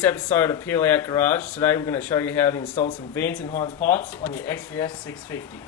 this episode of Peel Out Garage. Today we're going to show you how to install some Vance and Hines pipes on your XVS 650.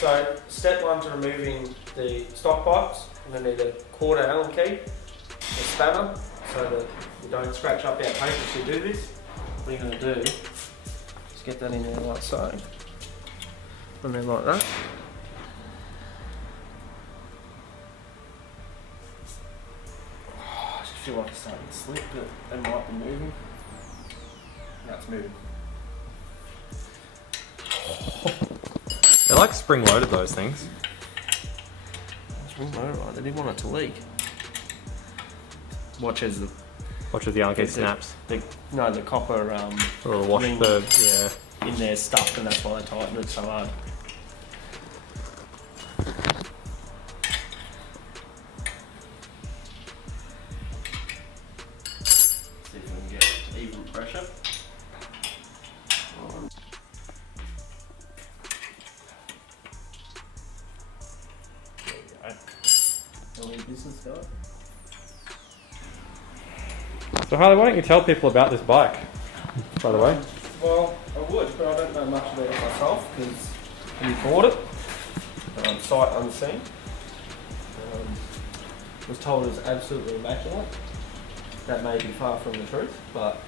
So step one to removing the stock pipes, you're going to need a quarter Allen key, a spanner, so that you don't scratch up our paint as you do this. What you're going to do is get that in there like so, and then like that. I just feel like it's starting to slip, but it might be moving. Now it's moving. They're like spring-loaded, those things. Spring-loaded, right? They didn't want it to leak. Watch as the Allen key snaps. The copper Or wash ring in there stuck, and that's why they tightened it so hard. See if we can get even pressure. Business guy. So Harley, why don't you tell people about this bike, by the way? Well, I would, but I don't know much about it myself because when you bought it, sight unseen. Was told it was absolutely immaculate. That may be far from the truth, but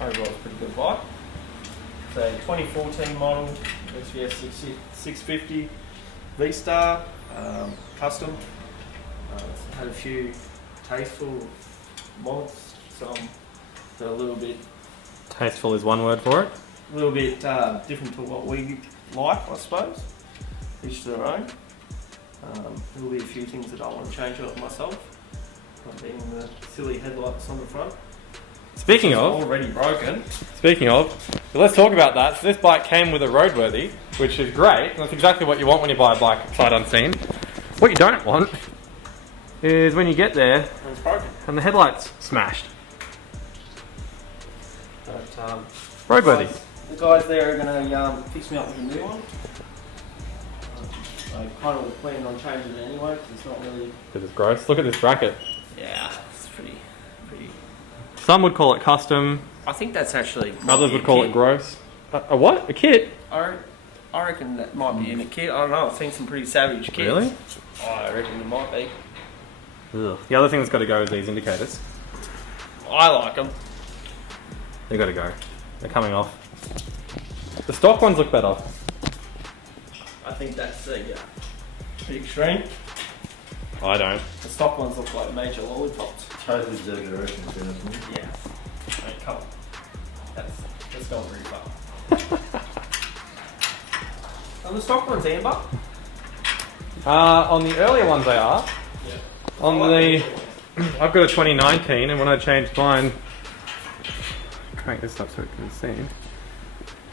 overall it's a pretty good bike. It's a 2014 model XVS 650 V-Star, custom. It's had a few tasteful mods, some that are a little bit... Tasteful is one word for it. A little bit different to what we like, I suppose. Each to their own. There'll be a few things that I want to change up myself. Like being the silly headlights on the front. Speaking of... Already broken. Speaking of, so let's talk about that. So this bike came with a roadworthy, which is great. That's exactly what you want when you buy a bike sight unseen. What you don't want is when you get there And it's broken. and the headlight's smashed. But, Roadworthy. The guys there are going to fix me up with a new one. I kind of was planning on changing it anyway because it's not really... Because it's gross. Look at this bracket. Yeah, it's pretty... Some would call it custom. I think that's actually... Others would call it gross. A what? A kit? I reckon that might be in a kit. I don't know, I've seen some pretty savage kits. Really? I reckon it might be. Ugh. The other thing that's got to go is these indicators. I like them. They've got to go. They're coming off. The stock ones look better. I think that's the extreme. I don't. The stock ones look like major lollipops. Totally exaggeration, Yeah. I mean, come on. That's going really far. Are the stock ones amber? On the earlier ones they are. Yeah. On the... I've got a 2019 and when I changed mine... Crank this up so it can be seen.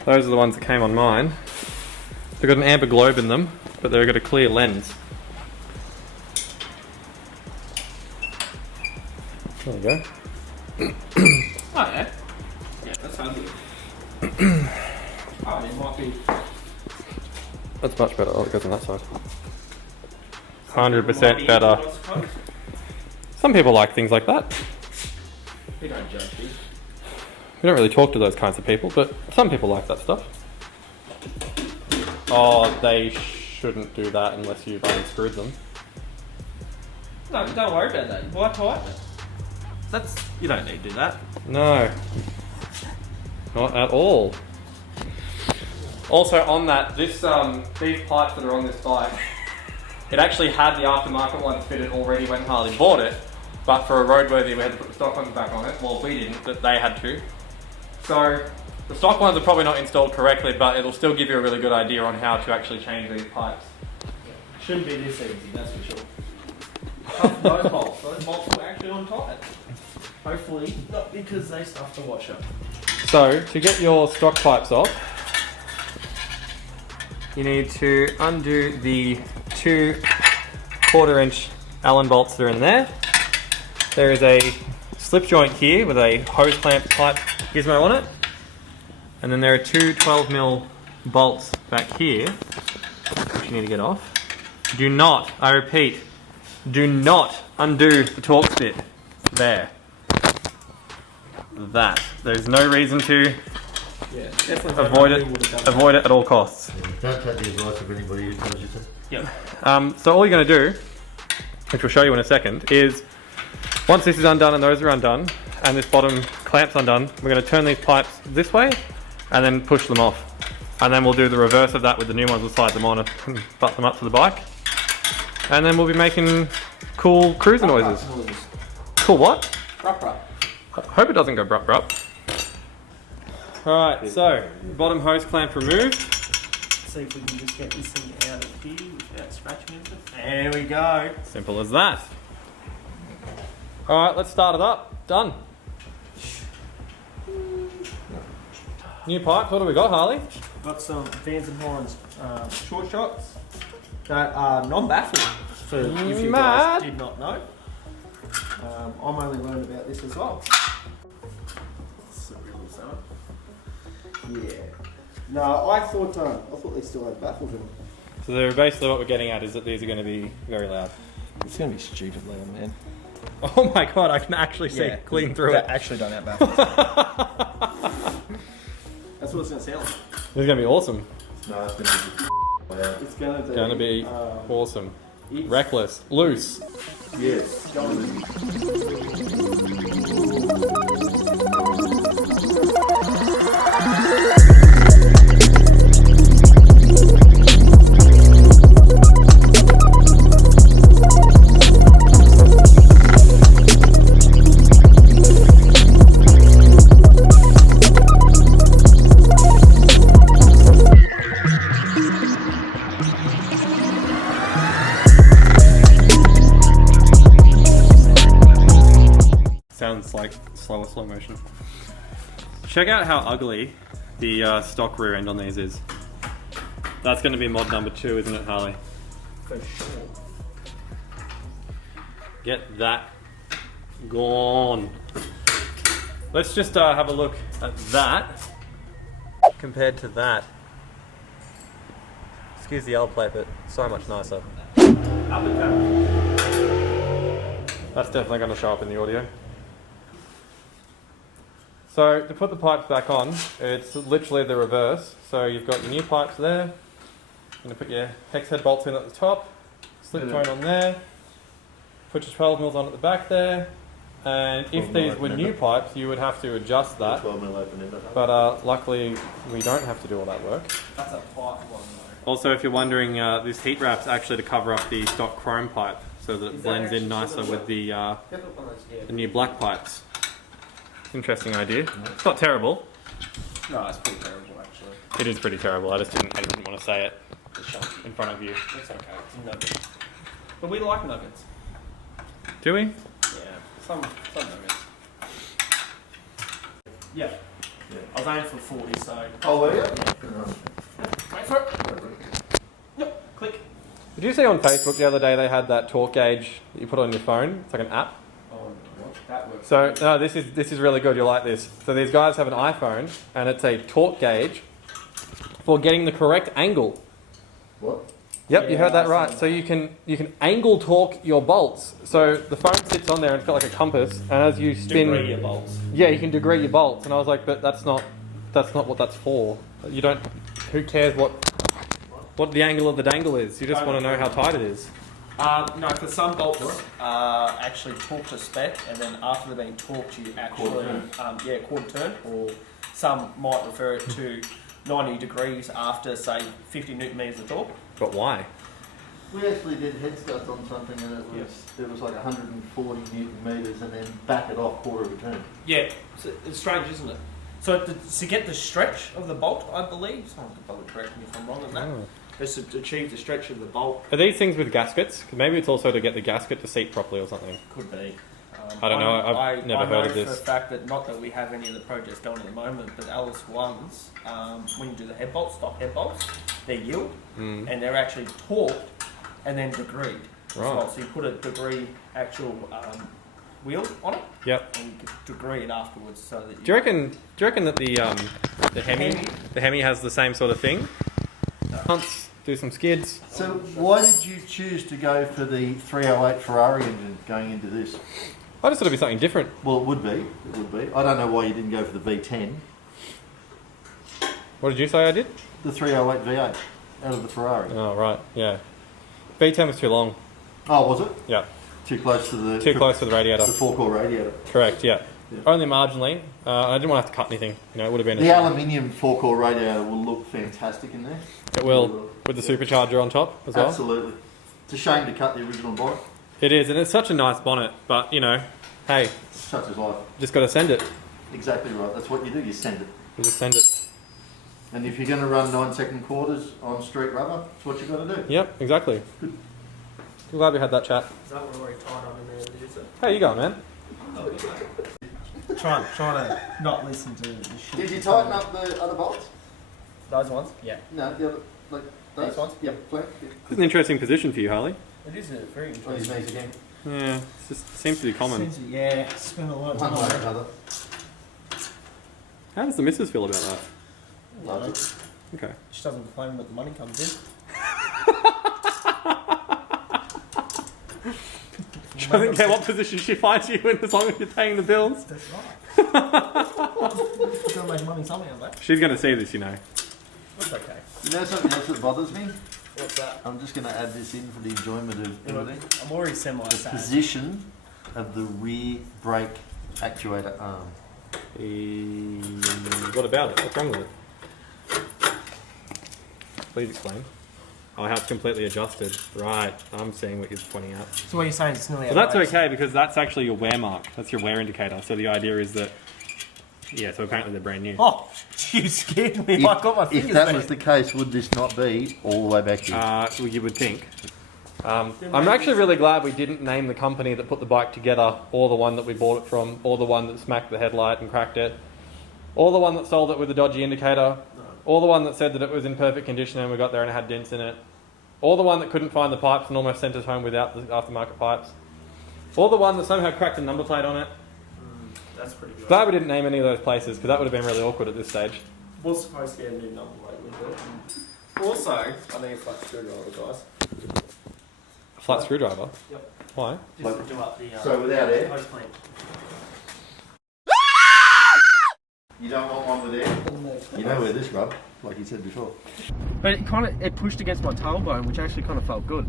Those are the ones that came on mine. They've got an amber globe in them, but they've got a clear lens. There you go. Oh yeah. Yeah, that's handy. Oh, it might be... That's much better. Oh, it goes on that side. 100% better. Some people like things like that. We don't judge these. We don't really talk to those kinds of people, but some people like that stuff. Oh, they shouldn't do that unless you've unscrewed them. No, don't worry about that. Why tighten it? You don't need to do that. No. Not at all. Also on that, these pipes that are on this bike, it actually had the aftermarket ones fitted already when Harley bought it, but for a roadworthy we had to put the stock ones back on it. Well, we didn't, but they had to. So The stock ones are probably not installed correctly, but it'll still give you a really good idea on how to actually change these pipes. Shouldn't be this easy, that's for sure. Tough those bolts. Those bolts were actually on tight. Hopefully not because they stuffed the washer. So, to get your stock pipes off, you need to undo the 2 1/4-inch Allen bolts that are in there. There is a slip joint here with a hose clamp type gizmo on it. And then there are 2 12mm bolts back here, which you need to get off. Do not, I repeat, do not undo the Torx bit. There. That. There's no reason to avoid it at all costs. Don't take the advice of anybody who tells you to. Yep. So all you're going to do, which we'll show you in a second, is once this is undone and those are undone, and this bottom clamp's undone, we're going to turn these pipes this way and then push them off. And then we'll do the reverse of that with the new ones. We'll slide them on and butt them up to the bike. And then we'll be making cool cruiser noises. Cool what? Rup rup. I hope it doesn't go brup brup. Alright, so bottom hose clamp removed. See if we can just get this thing out of here without scratching it. There we go. Simple as that. Alright, let's start it up. Done. New pipes, what do we got, Harley? Got some Vance And Hines Short Shots that are non-baffled, for if you guys did not know. I'm only learned about this as well. It's a real summer. Yeah. No, I thought they still had baffles in them. So they're basically what we're getting at is that these are going to be very loud. It's going to be stupid loud, man. Oh my god, I can actually see clean through it. Actually don't have baffles. That's what it's going to sound like. This is going to be awesome. No, it's going to be It's going to be... Going to be awesome. Reckless. Loose. yes. Sounds like slow motion. Check out how ugly the stock rear end on these is. That's going to be mod number 2, isn't it, Harley? For sure. Get that gone. Let's just have a look at that compared to that. Excuse the L plate, but so much nicer. That's definitely going to show up in the audio. So to put the pipes back on, it's literally the reverse. So you've got your new pipes there. You're going to put your hex head bolts in at the top, slip joint on there, put your 12mm on at the back there, and if these were new pipes, you would have to adjust that. 12mm open ender. But luckily, we don't have to do all that work. That's a pipe one though. Also, if you're wondering, this heat wrap's actually to cover up the stock chrome pipe, so that it blends in nicer with the new black pipes. Interesting idea. It's not terrible. No, it's pretty terrible actually. It is pretty terrible. I didn't want to say it in front of you. It's okay. It's nuggets. But we like nuggets. Do we? Yeah. Some nuggets. Yeah. I was aiming for 40, so... Oh, were you? Wait for it. Yep. Click. Did you see on Facebook the other day they had that torque gauge that you put on your phone? It's like an app. That works. So no, this is really good. You'll like this. So these guys have an iPhone, and it's a torque gauge for getting the correct angle. What? Yep, Yeah, you heard that I right. see. So you can angle torque your bolts. So the phone sits on there and it's got like a compass, and as you spin, Degree your bolts. yeah, you can degree your bolts. And I was like, but that's not what that's for. You don't. Who cares what the angle of the dangle is? You just want to know how tight it is. No, for some bolts actually torque to spec, and then after they're being torqued, you actually quarter turn, or some might refer it to 90 degrees after say 50 newton meters of torque. But why? We actually did head studs on something and it was like 140 newton meters and then back it off quarter of a turn. Yeah, it's strange, isn't it? So to get the stretch of the bolt, I believe, someone could probably correct me if I'm wrong on that. Oh. Is to achieve the stretch of the bolt. Are these things with gaskets? 'Cause maybe it's also to get the gasket to seat properly or something. Could be. I don't know. I've never heard of this. I know for a fact that not that we have any of the projects going at the moment, but Alice ones, when you do the head bolts, stock head bolts, they're yield and they're actually torqued and then degreed. As well. So you put a degree actual wheel on it. Yep. And you can degree it afterwards, so that. Do you reckon that the Hemi has the same sort of thing? Hunts, do some skids. So why did you choose to go for the 308 Ferrari engine going into this? I just thought it'd be something different. Well, it would be. It would be. I don't know why you didn't go for the V10. What did you say I did? The 308 V8 out of the Ferrari. Oh, right, yeah. V10 was too long. Oh, was it? Yeah. Too close to the... Too close to the radiator. The four-core radiator. Correct, yeah. Yeah. Only marginally. I didn't want to have to cut anything. You know, it would have been... The aluminium four-core radiator will look fantastic in there. It will, with the supercharger on top as well. Absolutely. It's a shame to cut the original bonnet. It is, and it's such a nice bonnet, but, you know, hey... Such is life. Just got to send it. Exactly right. That's what you do. You send it. You just send it. And if you're going to run 9-second quarters on street rubber, that's what you've got to do. Yep, exactly. Good. I'm glad we had that chat. Is that what we're tied on in there, is it? How you going, man? Trying to not listen to the shit. Did you tighten up the other bolts? Those ones? Yeah. No, the other, like those These ones? Yep, flat. Yeah. It's an interesting position for you, Harley. It is a very On his interesting. knees again. Yeah, it just seems to be common. Yeah, spend a lot of One way or time. another. How does the missus feel about that? Loves it. Okay. She doesn't complain when the money comes in. She doesn't care what position she finds you in as long as you're paying the bills. That's right. Gotta make money somehow, mate. She's going to see this, you know. It's okay. You know something else that bothers me? What's that? I'm just going to add this in for the enjoyment of everything. I'm already semi-sad. Position of the rear brake actuator arm. What about it? What's wrong with it? Please explain. Oh, how it's completely adjusted. Right, I'm seeing what you're pointing out. So what you're saying is nearly Well, that's okay because that's actually your wear mark. That's your wear indicator. So the idea is that, yeah, so apparently they're brand new. Oh, you scared me. I got my fingers If that there. was the case, would this not be all the way back here? Well, you would think. I'm actually really glad we didn't name the company that put the bike together, or the one that we bought it from, or the one that smacked the headlight and cracked it, or the one that sold it with a dodgy indicator, or the one that said that it was in perfect condition and we got there and it had dents in it, or the one that couldn't find the pipes and almost sent us home without the aftermarket pipes, or the one that somehow cracked a number plate on it. That's pretty good. Glad we didn't name any of those places because that would have been really awkward at this stage. Was supposed to get a new number plate with it. Also, I think it's like screwdriver, guys. Flat screwdriver? Yep. Why? Just to do up the So without air? hose clean. You don't want one with air? You know where this rub, like you said before. But it pushed against my tailbone, which actually kind of felt good.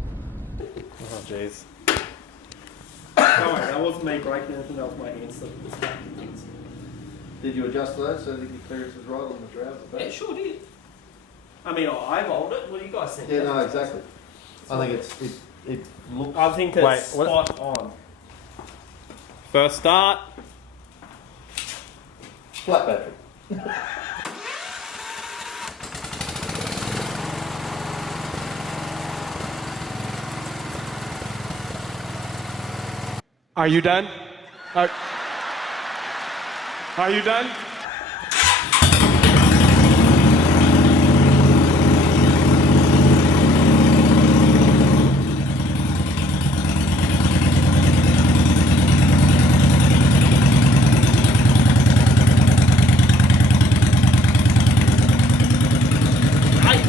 Oh, jeez. Don't worry, that wasn't me breaking anything, that was my hand slipping this back and things. Did you adjust those so that your clearance was right on the trouser? Yeah, it sure did. I mean, I eyeballed it. What do you guys think? Yeah, no, exactly. I think it looks... I think it's Wait, what- spot on. First start. Flat battery. Are you done? Are you done? Nice.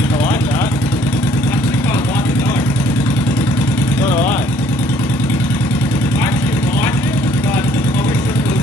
I like that. I actually kind of like it though. Not I. I actually like it, but I wish it was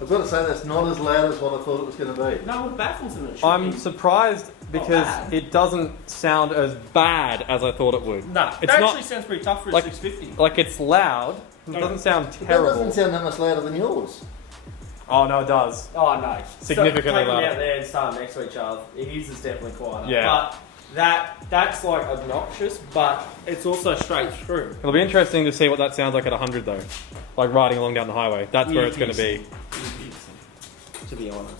I've got to say that's not as loud as what I thought it was going to be. No, it baffles him. It should I'm be. surprised because bad. it doesn't sound as bad as I thought it would. Nah, It's that not- actually sounds pretty tough for a like- 650. Like it's loud. It No. doesn't sound That terrible. doesn't sound that much louder than yours. Oh no, it does. Oh no. Significantly so, take them louder. out there and start next to each other. His is definitely quieter. Yeah. But that's like obnoxious, but it's also straight through. It'll be interesting to see what that sounds like at 100 though. Like riding along down the highway. That's where Yeah, it's going to be. To be honest.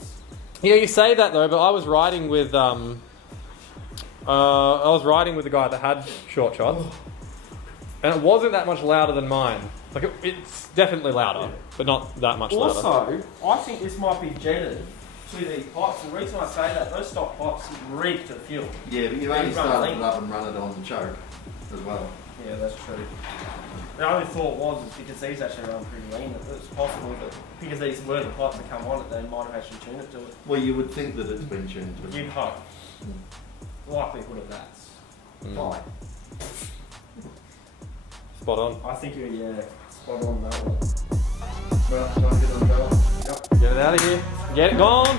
Yeah, you say that though, but I was riding with the guy that had short shots, and it wasn't that much louder than mine. Like it's definitely louder, but not that much louder. Also, I think this might be jetted to these pipes. The reason I say that, those stock pipes reek of fuel. Yeah, but you only started it up and run it on the choke as well. Yeah, that's true. The only thought was is because these actually run pretty lean, that it's possible that because these were the pipes that come on it, they might have actually tuned it to it. Well, you would think that it's been tuned to it. You'd hope. Likelihood of that's high. Spot on. I think you're spot on that one. Well, try and get on going. Get it out of here. Get it gone.